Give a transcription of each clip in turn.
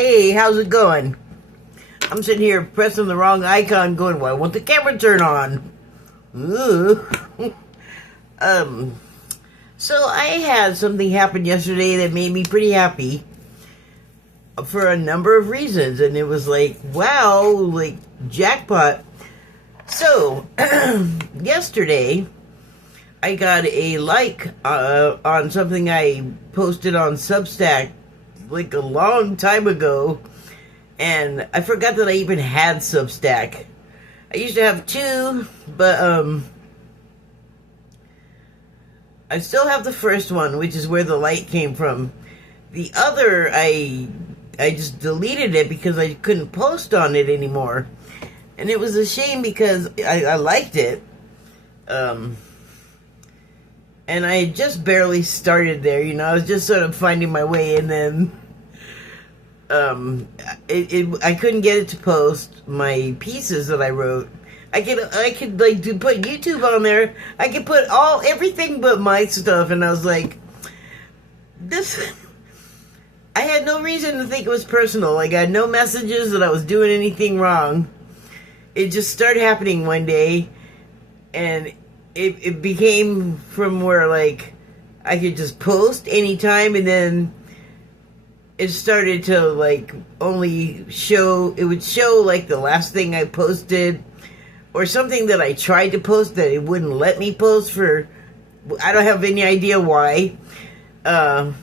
Hey, how's it going? I'm sitting here pressing the wrong icon going, why won't the camera turn on? Ooh. So I had something happen yesterday that made me pretty happy for a number of reasons, and it was like, wow, like jackpot. So, yesterday, I got a like on something I posted on Substack like a long time ago, and I forgot that I even had Substack. I used to have two, but I still have the first one, which is where the light came from. The other, I just deleted it because I couldn't post on it anymore. And it was a shame because I liked it. And I had just barely started there, you know, I was just sort of finding my way, and then I couldn't get it to post my pieces that I wrote. I could like put YouTube on there. I could put everything but my stuff, and I was like, this. I had no reason to think it was personal. I got no messages that I was doing anything wrong. It just started happening one day, and it became from where like I could just post anytime, and then it started to like only show. It would show like the last thing I posted, or something that I tried to post that it wouldn't let me post for, I don't have any idea why. But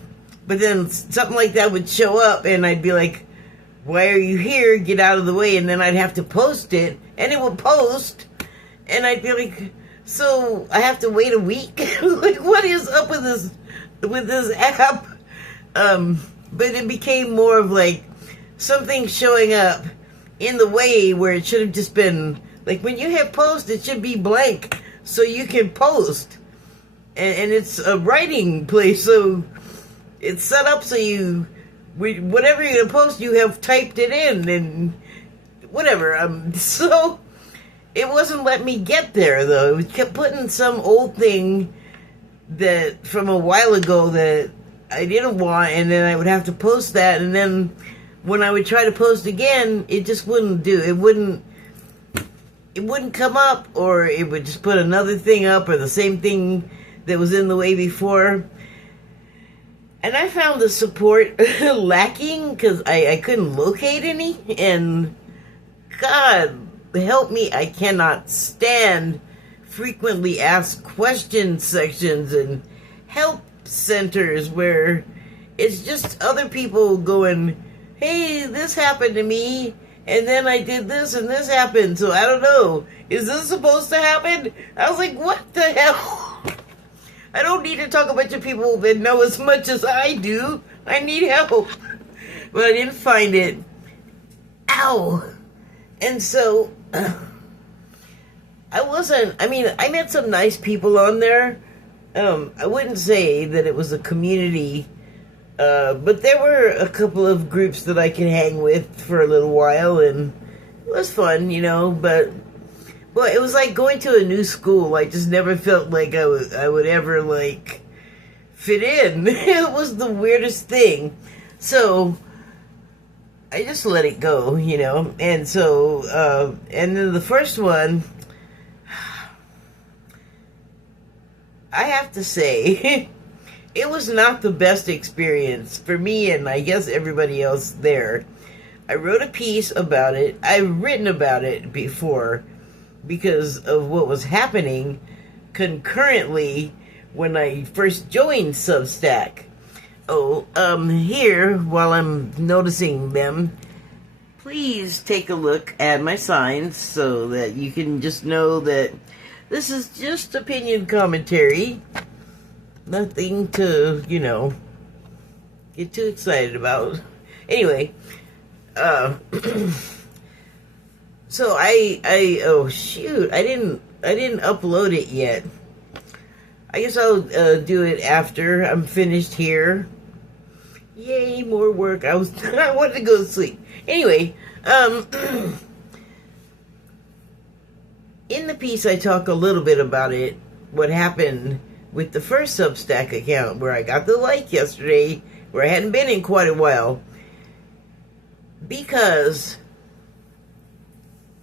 then something like that would show up, and I'd be like, why are you here? Get out of the way. And then I'd have to post it, and it would post, and I'd be like, so I have to wait a week? Like, what is up with this app? But it became more of like something showing up in the way where it should have just been, like when you hit post, it should be blank so you can post. And it's a writing place, so it's set up so whatever you're going to post, you have typed it in and whatever. So it wasn't letting me get there, though. It kept putting some old thing that from a while ago that I didn't want, and then I would have to post that, and then when I would try to post again, it just wouldn't do. It wouldn't come up, or it would just put another thing up, or the same thing that was in the way before. And I found the support lacking because I couldn't locate any, and God help me, I cannot stand frequently asked questions sections and help centers where it's just other people going, hey, this happened to me, and then I did this and this happened, so I don't know, is this supposed to happen? I was like, what the hell? I don't need to talk to a bunch of people that know as much as I do. I need help. But I didn't find it. Ow. And so I met some nice people on there. I wouldn't say that it was a community, but there were a couple of groups that I could hang with for a little while, and it was fun, you know, but it was like going to a new school. I just never felt like I would ever, like, fit in. It was the weirdest thing. So I just let it go, you know, and so, and then the first one, I have to say, it was not the best experience for me, and I guess everybody else there. I wrote a piece about it. I've written about it before because of what was happening concurrently when I first joined Substack. Here, while I'm noticing them, please take a look at my signs so that you can just know that this is just opinion commentary. Nothing to, you know, get too excited about. Anyway, so oh shoot, I didn't upload it yet. I guess I'll do it after I'm finished here. Yay, more work. I wanted to go to sleep. Anyway, in the piece I talk a little bit about it, what happened with the first Substack account where I got the like yesterday, where I hadn't been in quite a while. because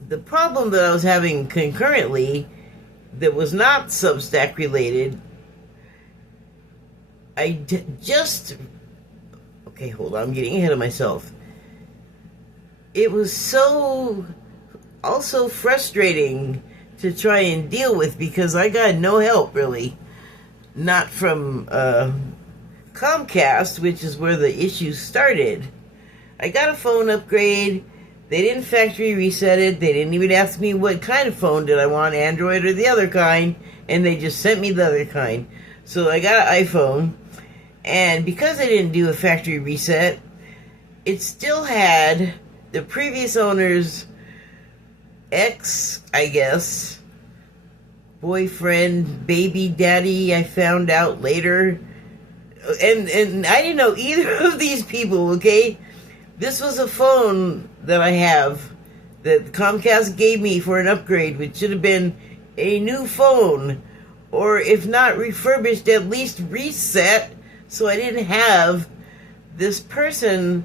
the problem that I was having concurrently that was not Substack related, just okay, hold on, I'm getting ahead of myself. It was so also frustrating to try and deal with because I got no help really, not from Comcast, which is where the issue started. I got a phone upgrade. They didn't factory reset it. They didn't even ask me what kind of phone did I want, Android or the other kind, and they just sent me the other kind. So I got an iPhone, and because I didn't do a factory reset, it still had the previous owner's ex, I guess, boyfriend, baby daddy, I found out later. And I didn't know either of these people, okay? This was a phone that I have that Comcast gave me for an upgrade, which should have been a new phone, or if not refurbished, at least reset, so I didn't have this person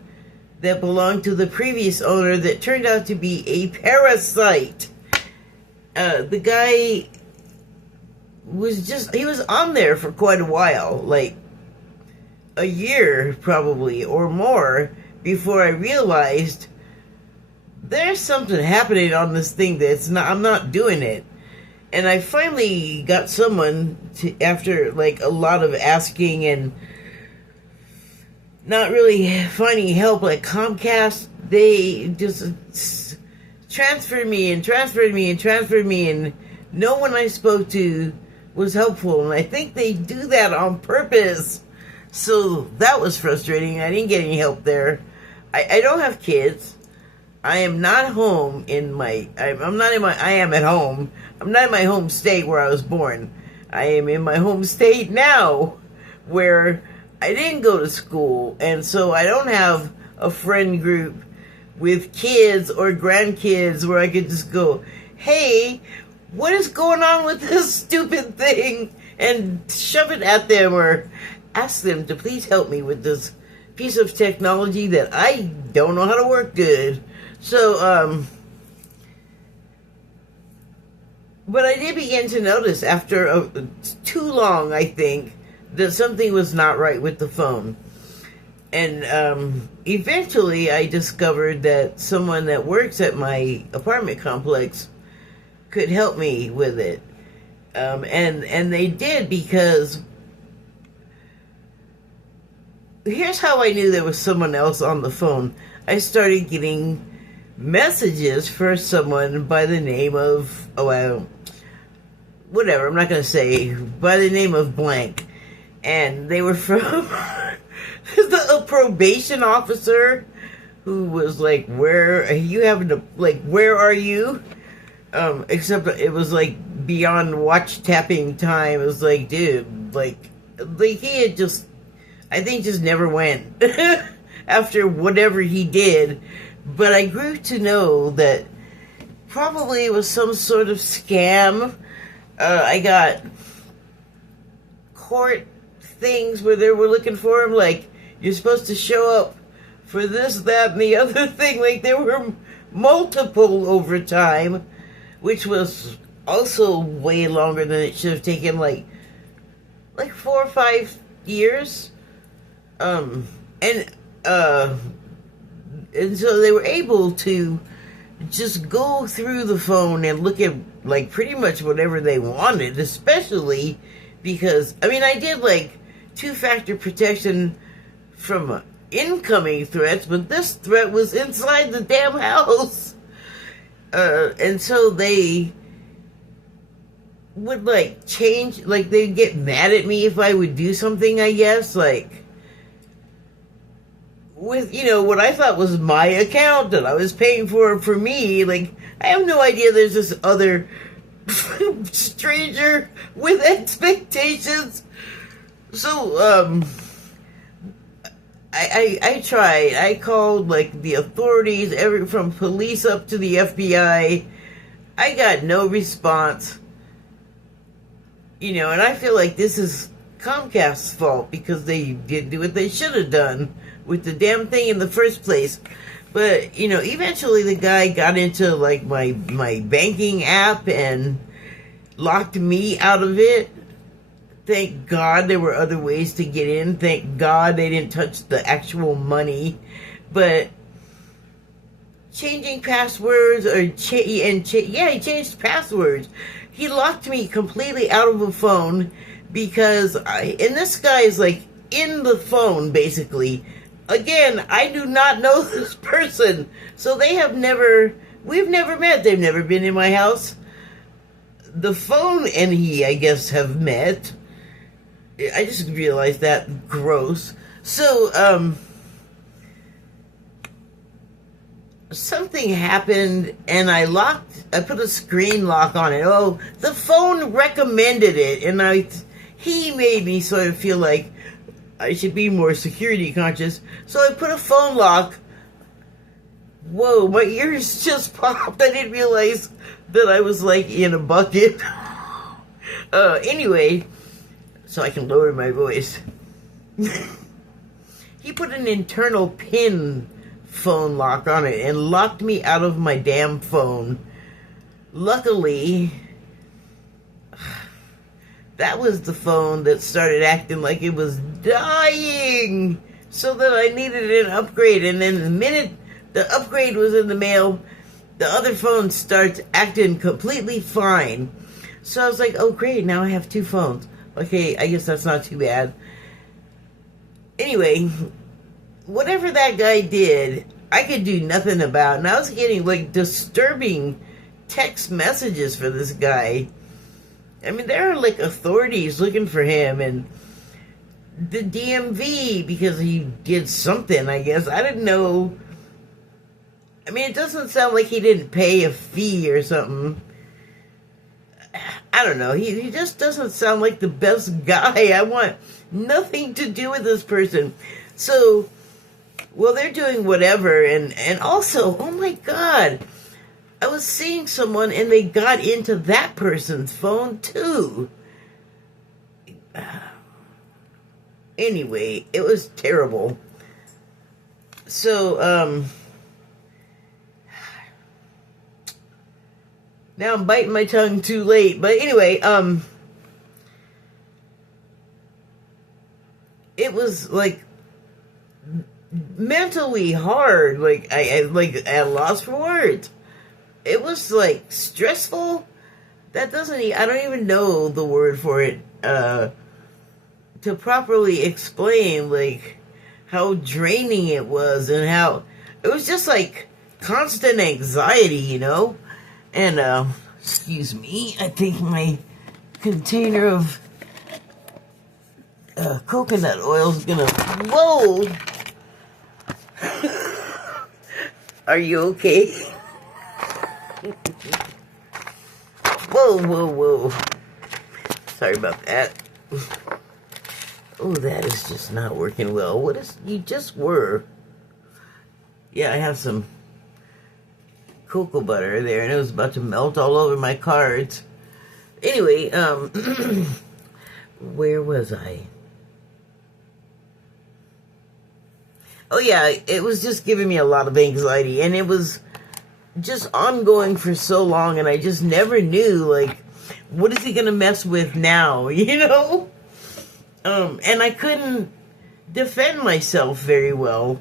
that belonged to the previous owner that turned out to be a parasite. The guy he was on there for quite a while, like a year probably or more, before I realized there's something happening on this thing I'm not doing it. And I finally got someone to, after like a lot of asking and not really finding help, like Comcast, they just transferred me, and no one I spoke to was helpful. And I think they do that on purpose. So that was frustrating. I didn't get any help there. I don't have kids. I am not home in my... I am at home. I'm not in my home state where I was born. I am in my home state now, where I didn't go to school. And so I don't have a friend group with kids or grandkids where I could just go, hey, what is going on with this stupid thing? And shove it at them or ask them to please help me with this piece of technology that I don't know how to work good. So, but I did begin to notice after too long, I think, that something was not right with the phone. And eventually I discovered that someone that works at my apartment complex could help me with it. And they did, because here's how I knew there was someone else on the phone. I started getting messages for someone by the name of, whatever, I'm not going to say, by the name of blank. And they were from a probation officer who was like, where are you? Except it was like beyond watch tapping time. It was like, dude, like he had just, I think, just never went after whatever he did. But I grew to know that probably it was some sort of scam. I got court things where they were looking for him, like, you're supposed to show up for this, that, and the other thing. Like, there were multiple over time, which was also way longer than it should have taken, like 4 or 5 years. And so they were able to just go through the phone and look at, like, pretty much whatever they wanted, especially because, I mean, I did, like, 2-factor protection from incoming threats, but this threat was inside the damn house. And so they would, like, change, like, they'd get mad at me if I would do something, I guess, like, with, you know, what I thought was my account that I was paying for me. Like, I have no idea there's this other stranger with expectations. So, I tried. I called, like, the authorities, from police up to the FBI. I got no response. You know, and I feel like this is Comcast's fault because they didn't do what they should have done with the damn thing in the first place. But eventually the guy got into like my banking app and locked me out of it. Thank God there were other ways to get in. Thank God they didn't touch the actual money. But changing passwords he changed passwords. He locked me completely out of a phone because and this guy is like in the phone basically. Again, I do not know this person. So we've never met. They've never been in my house. The phone and he, I guess, have met. I just realized that. Gross. So, something happened and I put a screen lock on it. Oh, the phone recommended it, and he made me sort of feel like I should be more security conscious. So I put a phone lock. Whoa, my ears just popped. I didn't realize that I was like in a bucket. Anyway, so I can lower my voice. He put an internal pin phone lock on it and locked me out of my damn phone. Luckily, that was the phone that started acting like it was dying, so that I needed an upgrade. And then the minute the upgrade was in the mail, the other phone starts acting completely fine. So I was like, oh great, now I have two phones. Okay, I guess that's not too bad. Anyway, whatever that guy did, I could do nothing about. And I was getting like disturbing text messages for this guy. I mean, there are like authorities looking for him, and the DMV, because he did something, I guess. I didn't know. I mean, it doesn't sound like he didn't pay a fee or something. I don't know. He just doesn't sound like the best guy. I want nothing to do with this person. So, well, they're doing whatever. And also, oh my God, I was seeing someone and they got into that person's phone too. Anyway, it was terrible. So, now I'm biting my tongue too late. But anyway, it was like mentally hard. Like I at a loss for words. It was like stressful. I don't even know the word for it to properly explain like how draining it was, and how it was just like constant anxiety, And excuse me, I think my container of coconut oil is gonna. Whoa! Are you okay? Whoa. Sorry about that. Oh, that is just not working well. You just were. Yeah, I have some cocoa butter there, and it was about to melt all over my cards. Anyway, where was I? Oh yeah, it was just giving me a lot of anxiety, and it was just ongoing for so long, and I just never knew, like, what is he gonna mess with now, And I couldn't defend myself very well.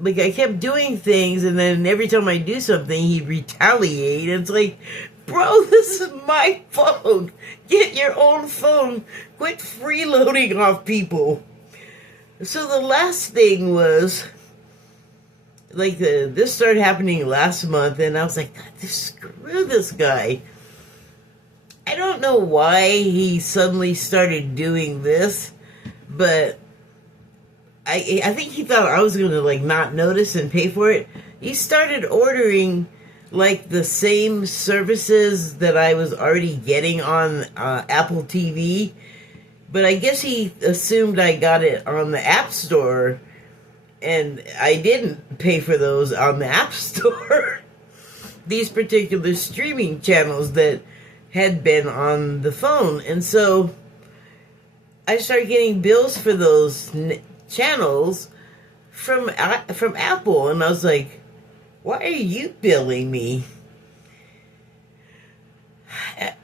Like, I kept doing things, and then every time I do something, he'd retaliate. It's like, bro, this is my phone. Get your own phone. Quit freeloading off people. So the last thing was, like, this started happening last month, and I was like, God, screw this guy. I don't know why he suddenly started doing this, but I think he thought I was going to, like, not notice and pay for it. He started ordering, like, the same services that I was already getting on Apple TV, but I guess he assumed I got it on the App Store, and I didn't pay for those on the App Store. These particular streaming channels that had been on the phone. And so I started getting bills for those channels from Apple, and I was like, Why are you billing me?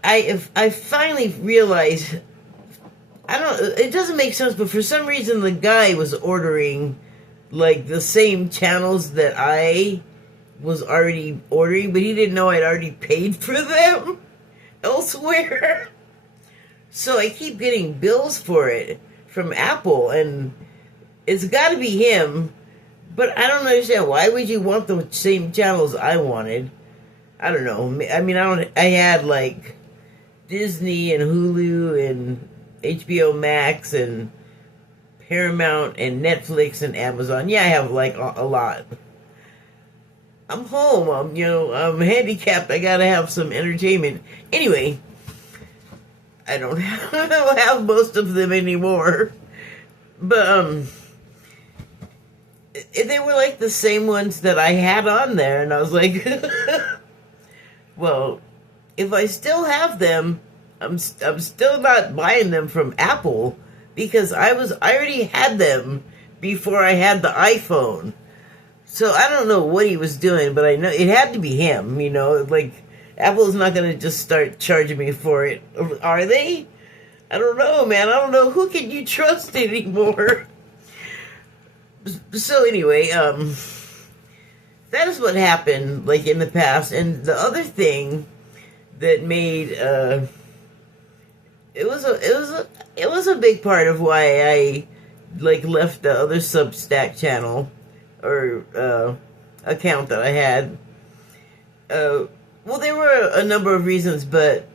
I finally realized, I don't, it doesn't make sense, but for some reason the guy was ordering like the same channels that I was already ordering, but he didn't know I'd already paid for them elsewhere. So I keep getting bills for it from Apple, and it's got to be him. But I don't understand, why would you want the same channels I wanted? I don't know. I mean, I had like Disney and Hulu and HBO Max and Paramount and Netflix and Amazon. Yeah, I have like a lot. I'm home. I'm handicapped. I gotta have some entertainment. Anyway, I don't have most of them anymore. But they were like the same ones that I had on there, and I was like, well, if I still have them, I'm still not buying them from Apple, because I already had them before I had the iPhone. So I don't know what he was doing, but I know it had to be him. Like, Apple's not going to just start charging me for it, are they? I don't know, man. I don't know, who can you trust anymore. So anyway, that is what happened, like, in the past. And the other thing that made it was a big part of why I like left the other Substack channel or account that I had. Well, there were a number of reasons, but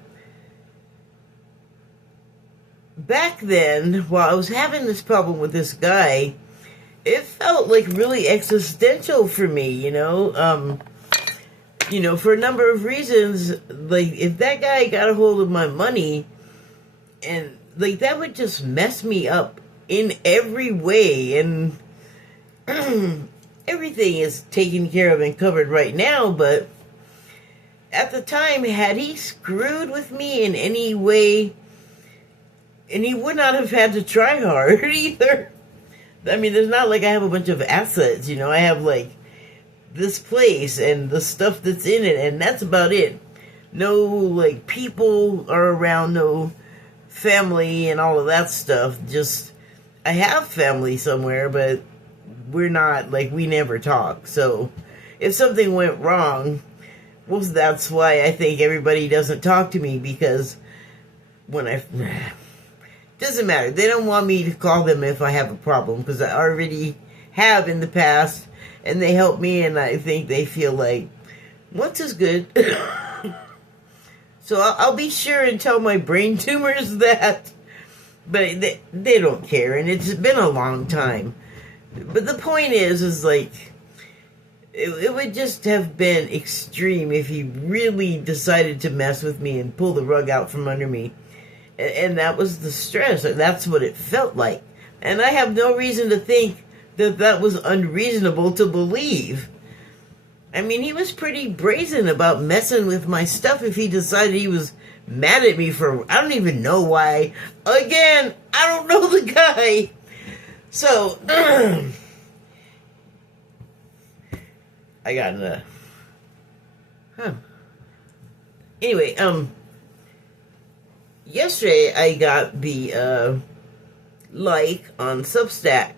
back then, while I was having this problem with this guy, it felt like really existential for me, for a number of reasons. Like, if that guy got a hold of my money, and like, that would just mess me up in every way. And everything is taken care of and covered right now, but at the time, had he screwed with me in any way, and he would not have had to try hard either. I mean, there's not like I have a bunch of assets, I have like this place and the stuff that's in it, and that's about it. No, like, people are around, no family and all of that stuff. Just, I have family somewhere, but we're not, like, we never talk. So if something went wrong, well, that's why I think everybody doesn't talk to me, because doesn't matter. They don't want me to call them if I have a problem, because I already have in the past, and they help me, and I think they feel like once is good. So I'll be sure and tell my brain tumors that, but they don't care, and it's been a long time. But the point is like, it would just have been extreme if he really decided to mess with me and pull the rug out from under me. And that was the stress. That's what it felt like. And I have no reason to think that that was unreasonable to believe. I mean, he was pretty brazen about messing with my stuff if he decided he was mad at me for, I don't even know why. Again, I don't know the guy. So, I got anyway, yesterday I got the like on Substack.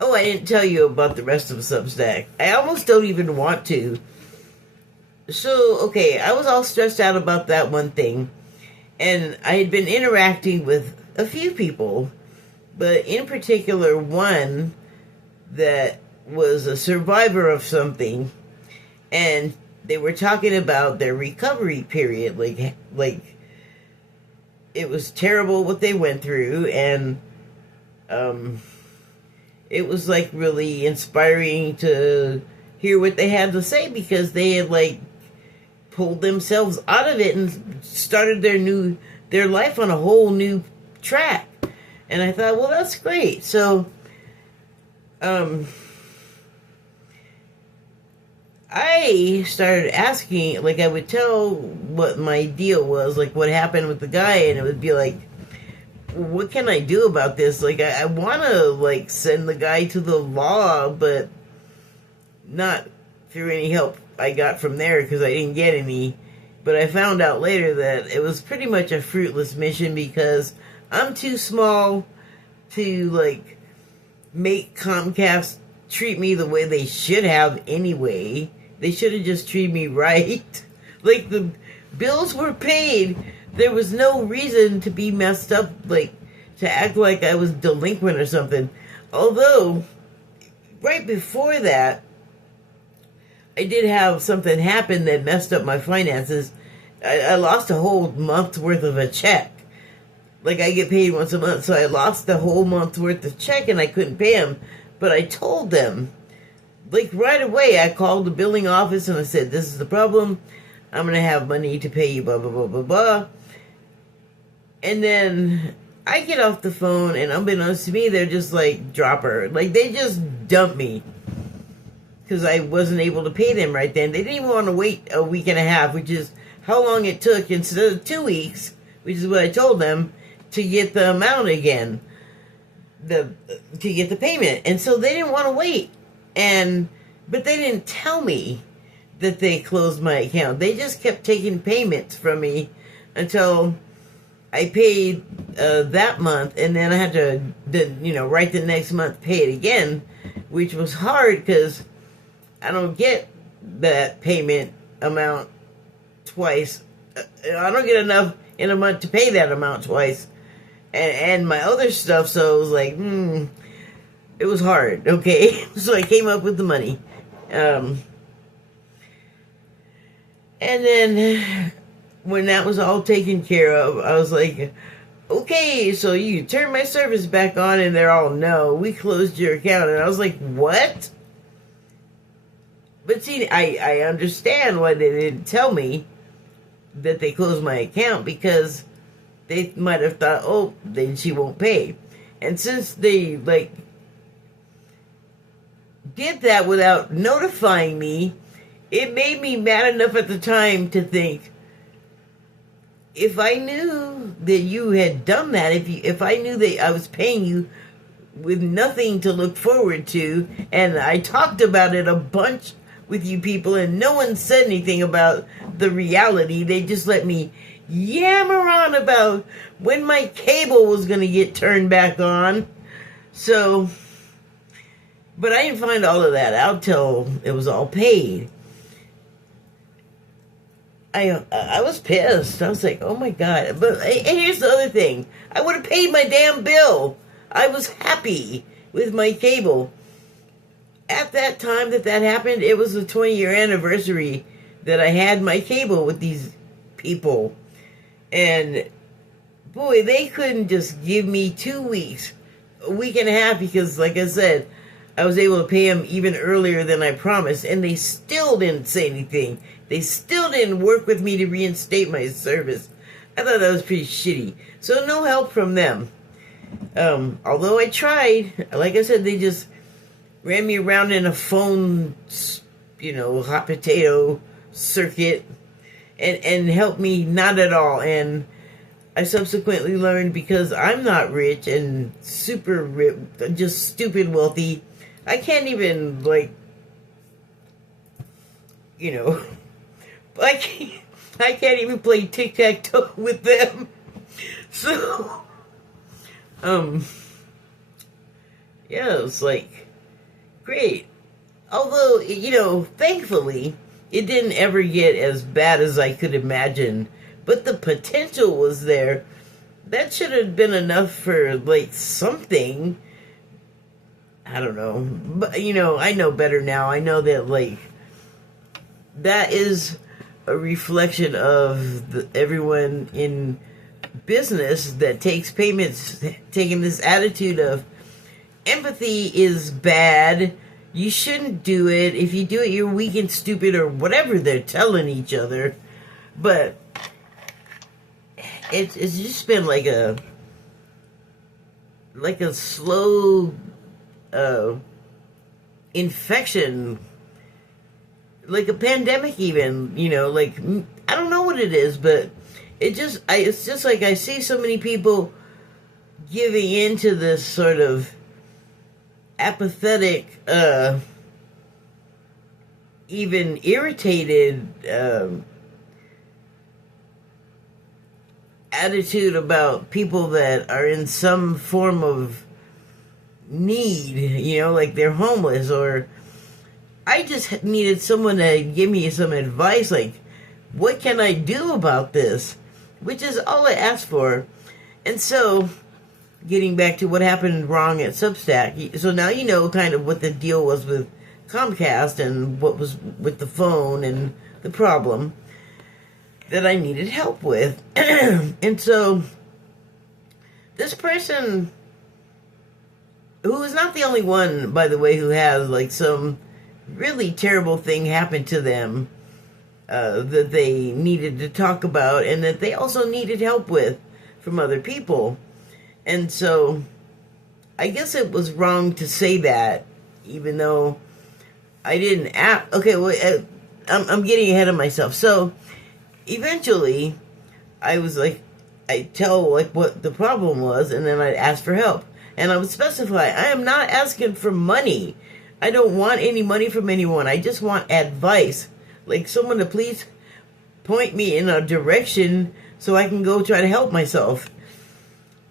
Oh, I didn't tell you about the rest of Substack. I almost don't even want to. So, okay, I was all stressed out about that one thing, and I had been interacting with a few people, but in particular one that was a survivor of something, and they were talking about their recovery period, like it was terrible what they went through, and it was like really inspiring to hear what they had to say, because they had like pulled themselves out of it and started their life on a whole new track. And I thought, well, that's great. So I started asking, like, I would tell what my deal was, like what happened with the guy, and it would be like, what can I do about this? Like, I want to, like, send the guy to the law, but not through any help I got from there because I didn't get any. But I found out later that it was pretty much a fruitless mission because I'm too small to like make Comcast treat me the way they should have anyway. They should have just treated me right. Like the bills were paid. There was no reason to be messed up, like to act like I was delinquent or something. Although, right before that, I did have something happen that messed up my finances. I lost a whole month's worth of a check. Like, I get paid once a month, so I lost a whole month's worth of check and I couldn't pay them. But I told them, like, right away, I called the billing office and I said, this is the problem. I'm going to have money to pay you, blah, blah, blah, blah, blah. And then I get off the phone, and unbeknownst to me, they're just like, drop her. Like, they just dumped me because I wasn't able to pay them right then. They didn't even want to wait a week and a half, which is how long it took instead of 2 weeks, which is what I told them, to get the amount again, to get the payment. And so they didn't want to wait. But they didn't tell me that they closed my account. They just kept taking payments from me until I paid that month, and then I had to, right the next month, pay it again, which was hard because I don't get that payment amount twice. I don't get enough in a month to pay that amount twice, and my other stuff. So it was like, it was hard. Okay, so I came up with the money, and then when that was all taken care of, I was like, okay, so you turn my service back on, and they're all, no, we closed your account. And I was like, what? But see, I understand why they didn't tell me that they closed my account, because they might have thought, oh, then she won't pay. And since they, did that without notifying me, it made me mad enough at the time to think, if I knew that you had done that, if I knew that I was paying you with nothing to look forward to, and I talked about it a bunch with you people, and no one said anything about the reality, they just let me yammer on about when my cable was going to get turned back on. So, but I didn't find all of that out till it was all paid. I was pissed. I was like, oh my God. But and here's the other thing. I would have paid my damn bill. I was happy with my cable. At that time that happened, it was the 20-year anniversary that I had my cable with these people. And boy, they couldn't just give me 2 weeks, a week and a half, because like I said, I was able to pay them even earlier than I promised, and they still didn't say anything. They still didn't work with me to reinstate my service. I thought that was pretty shitty. So no help from them. Although I tried, like I said, they just ran me around in a phone, hot potato circuit and helped me not at all. And I subsequently learned, because I'm not rich and super rich, just stupid wealthy, I can't even, I can't even play tic-tac-toe with them. So, yeah, it was great. Although, thankfully, it didn't ever get as bad as I could imagine. But the potential was there. That should have been enough for, something. I don't know. But, I know better now. I know that, that is a reflection of everyone in business that takes payments, taking this attitude of empathy is bad, you shouldn't do it, if you do it you're weak and stupid, or whatever they're telling each other. But it's just been like a slow infection, like a pandemic even, I don't know what it is, but it's just like I see so many people giving into this sort of apathetic even irritated attitude about people that are in some form of need, like they're homeless, or I just needed someone to give me some advice, like, what can I do about this? Which is all I asked for. And so, getting back to what happened wrong at Substack, so now you know kind of what the deal was with Comcast and what was with the phone and the problem that I needed help with. And so, this person, who is not the only one, by the way, who has like some really terrible thing happen to them that they needed to talk about and that they also needed help with from other people. And so I guess it was wrong to say that, even though I didn't ask. Okay, well, I'm getting ahead of myself. So eventually I was like, I tell like what the problem was, and then I'd ask for help. And I would specify, I am not asking for money. I don't want any money from anyone. I just want advice. Like someone to please point me in a direction so I can go try to help myself.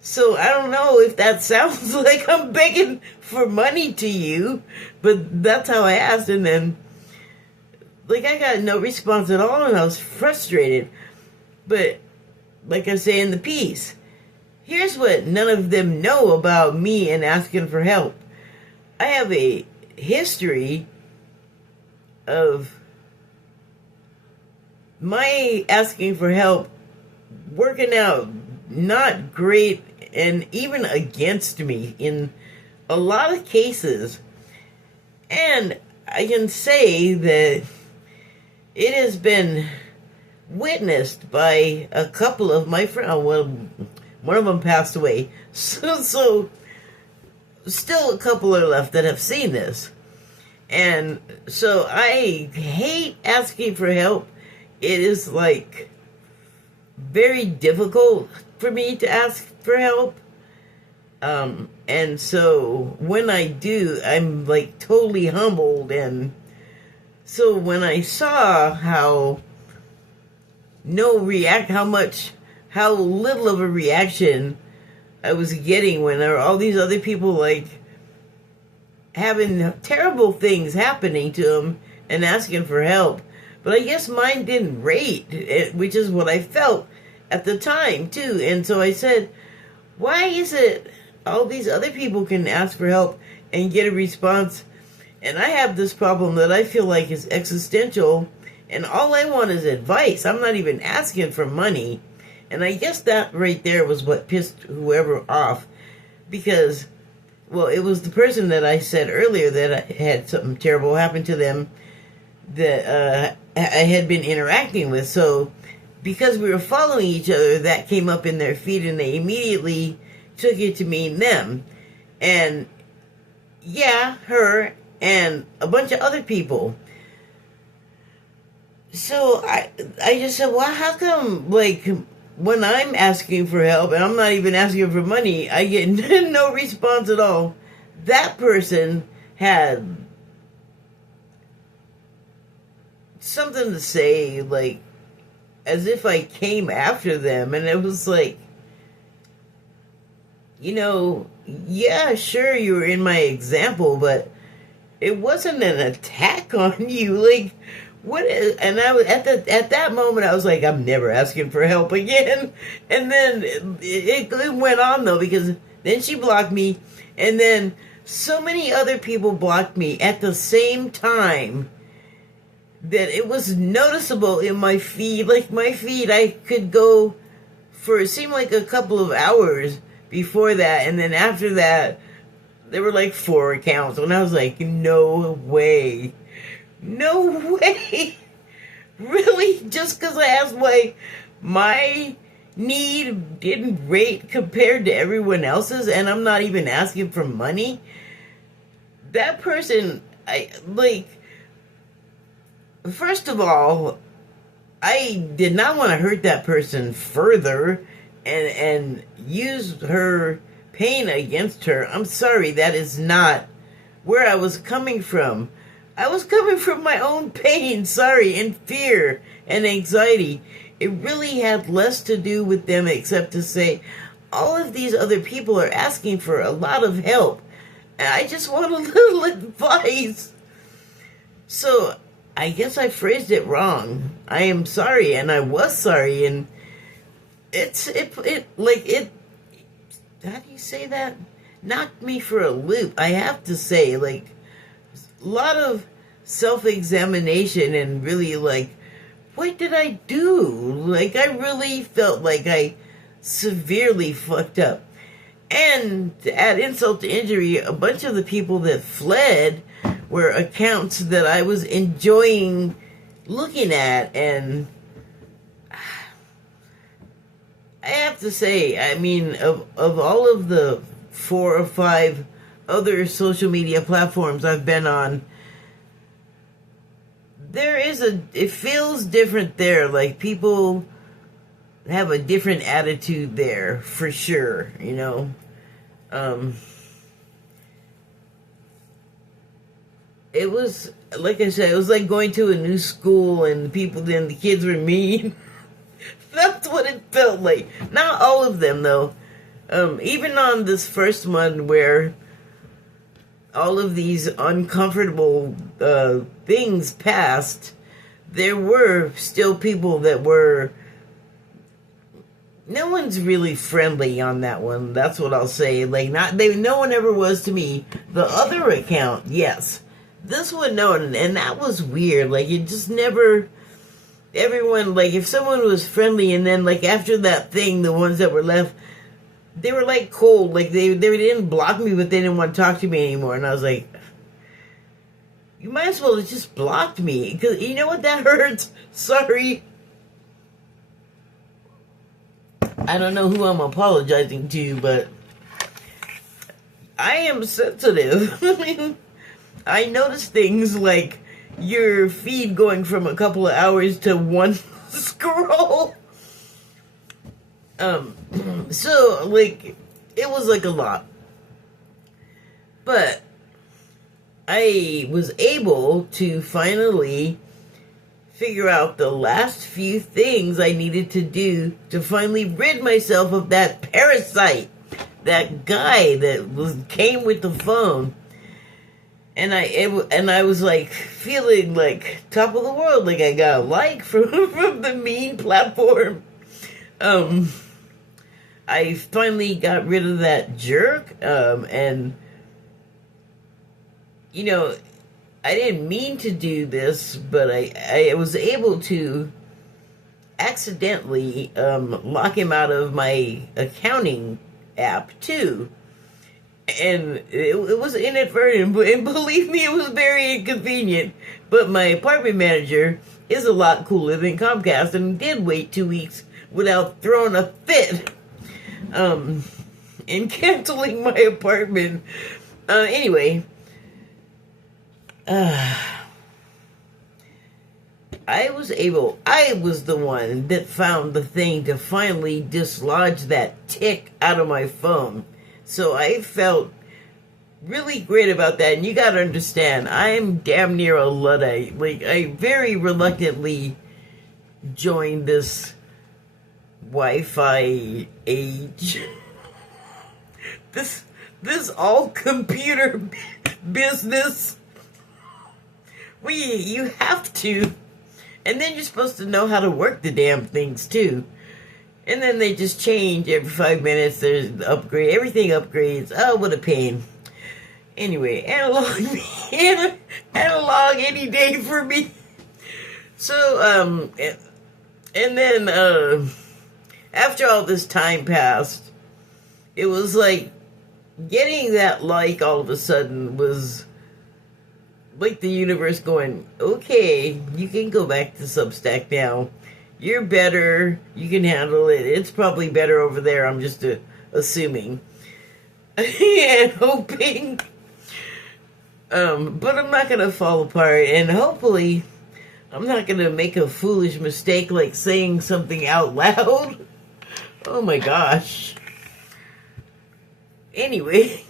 So I don't know if that sounds like I'm begging for money to you, but that's how I asked. And then, like, I got no response at all, and I was frustrated. But, like I say in the piece, here's what none of them know about me and asking for help. I have a history of my asking for help working out not great and even against me in a lot of cases. And I can say that it has been witnessed by a couple of my friends. Well, one of them passed away. So still a couple are left that have seen this. And so I hate asking for help. It is like very difficult for me to ask for help. And so when I do, I'm like totally humbled. And so when I saw how little of a reaction I was getting when there were all these other people like having terrible things happening to them and asking for help. But I guess mine didn't rate, which is what I felt at the time too. And so I said, why is it all these other people can ask for help and get a response, and I have this problem that I feel like is existential, and all I want is advice. I'm not even asking for money. And I guess that right there was what pissed whoever off, because, well, it was the person that I said earlier that had something terrible happen to them that I had been interacting with. So because we were following each other, that came up in their feed, and they immediately took it to mean them. And yeah, her and a bunch of other people. So I just said, well, how come, like, when I'm asking for help, and I'm not even asking for money, I get no response at all? That person had something to say, like, as if I came after them, and it was like, yeah, sure, you were in my example, but it wasn't an attack on you. Like, what is, and I was at that moment I was like, I'm never asking for help again. And then it went on though, because then she blocked me, and then so many other people blocked me at the same time that it was noticeable in my feed. Like, my feed, I could go for, it seemed like a couple of hours before that, and then after that there were like 4 accounts, and I was like, no way, really? Just because I asked why my need didn't rate compared to everyone else's, and I'm not even asking for money? That person, first of all, I did not want to hurt that person further and use her pain against her. I'm sorry, that is not where I was coming from. I was coming from my own pain, sorry, and fear and anxiety. It really had less to do with them except to say, all of these other people are asking for a lot of help. And I just want a little advice. So I guess I phrased it wrong. I am sorry, and I was sorry, and it how do you say that? Knocked me for a loop. I have to say, like, a lot of self-examination and really, like, what did I do? Like, I really felt like I severely fucked up. And to add insult to injury, a bunch of the people that fled were accounts that I was enjoying looking at. And I have to say, I mean, of all of the 4 or 5 other social media platforms I've been on, it feels different there. Like, people have a different attitude there, for sure, you know. It was, like I said, it was like going to a new school and the kids were mean. That's what it felt like. Not all of them, though. Even on this first one where all of these uncomfortable things passed, there were still people that were... No one's really friendly on that one. That's what I'll say. Like, no one ever was to me. The other account, yes. This one, no, and that was weird. Like, it just never... Everyone, like, if someone was friendly and then, like, after that thing, the ones that were left, they were, like, cold. Like, they didn't block me, but they didn't want to talk to me anymore. And I was like, you might as well have just blocked me. Because, you know what? That hurts. Sorry. I don't know who I'm apologizing to, but I am sensitive. I mean, I notice things like your feed going from a couple of hours to one scroll. So, like, it was like a lot. But I was able to finally figure out the last few things I needed to do to finally rid myself of that parasite, that guy that came with the phone. And I was like feeling like top of the world, like I got a like from the mean platform. I finally got rid of that jerk, and you know, I didn't mean to do this, but I was able to accidentally lock him out of my accounting app too. And it was inadvertent, and believe me, it was very inconvenient. But my apartment manager is a lot cooler than Comcast and did wait 2 weeks without throwing a fit and canceling my apartment. Anyway, I was the one that found the thing to finally dislodge that tick out of my phone. So I felt really great about that. And you gotta understand, I'm damn near a Luddite. Like, I very reluctantly joined this Wi-Fi age. This all computer business. You have to. And then you're supposed to know how to work the damn things too. And then they just change every 5 minutes. There's the upgrade. Everything upgrades. Oh, what a pain. Anyway, analog any day for me. So, and then, after all this time passed, it was like getting that like all of a sudden was like the universe going, okay, you can go back to Substack now. You're better. You can handle it. It's probably better over there. I'm just assuming and hoping. But I'm not going to fall apart. And hopefully, I'm not going to make a foolish mistake like saying something out loud. Oh my gosh. Anyway,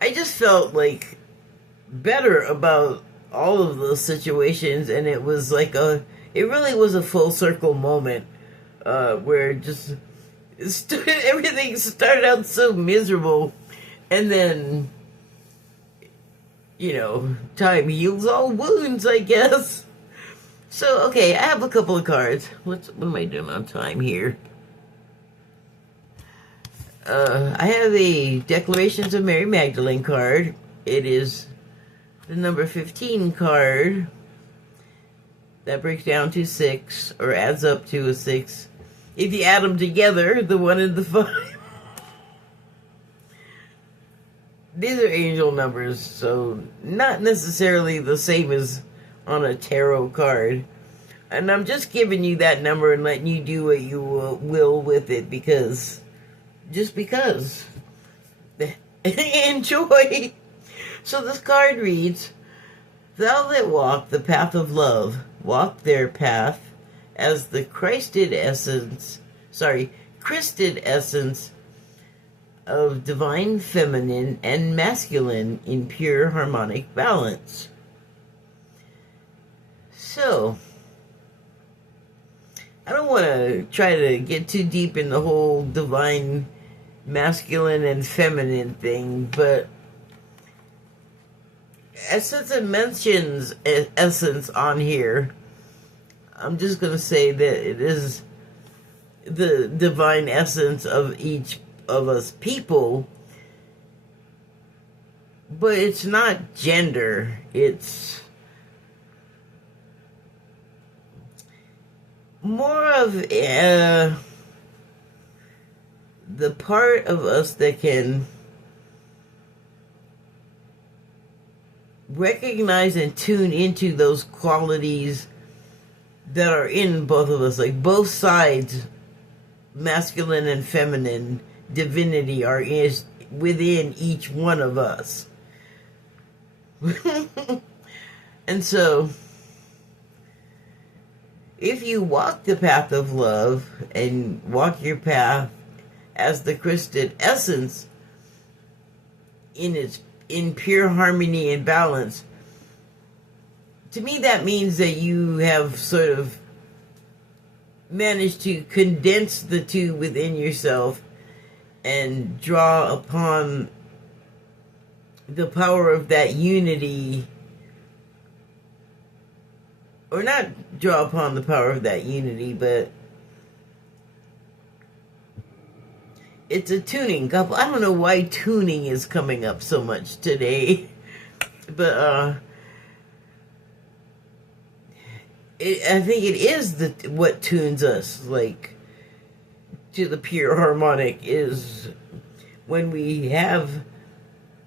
I just felt like better about all of those situations, and it was like it really was a full circle moment, where just everything started out so miserable, and then, time heals all wounds, I guess. So, okay, I have a couple of cards. What am I doing on time here? I have a Declarations of Mary Magdalene card. It is the number 15 card that breaks down to 6, or adds up to a 6. If you add them together, the 1 and the 5. These are angel numbers, so not necessarily the same as on a tarot card. And I'm just giving you that number and letting you do what you will with it, because... just because. Enjoy. So this card reads, "Thou that walk the path of love, walk their path as the Christed essence of divine feminine and masculine in pure harmonic balance." So, I don't want to try to get too deep in the whole divine masculine and feminine thing, but since it mentions essence on here, I'm just going to say that it is the divine essence of each of us people, but it's not gender. It's more of the part of us that can recognize and tune into those qualities that are in both of us, like both sides, masculine and feminine divinity is within each one of us. And so, if you walk the path of love and walk your path as the Christed essence in pure harmony and balance, to me that means that you have sort of managed to condense the two within yourself and draw upon the power of that unity, or not draw upon the power of that unity, but it's a tuning couple. I don't know why tuning is coming up so much today, but I think it is what tunes us, like, to the pure harmonic, is when we have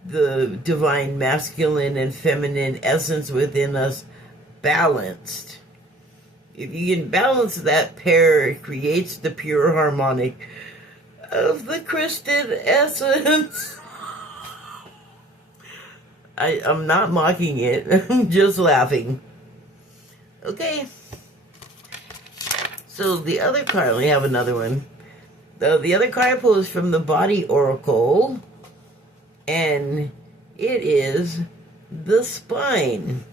the divine masculine and feminine essence within us balanced. If you can balance that pair, it creates the pure harmonic of the Christed essence. I'm not mocking it. I'm just laughing. Okay. So the other card, we have another one. The other card I pulled is from the Body Oracle, and it is the spine.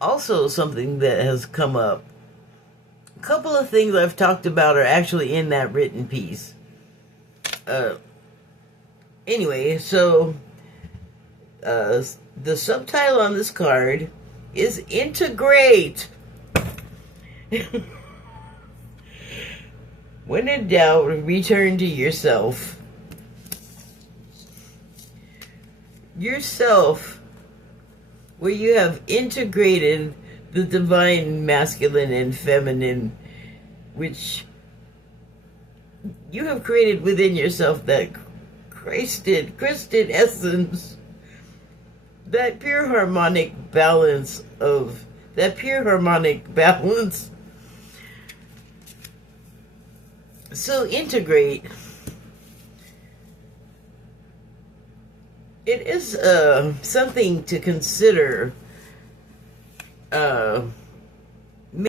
Also something that has come up. A couple of things I've talked about are actually in that written piece. Anyway, so the subtitle on this card is Integrate. When in doubt, return to yourself. Yourself, where you have integrated the divine masculine and feminine, which you have created within yourself, that Christed essence, that pure harmonic balance So integrate. It is something to consider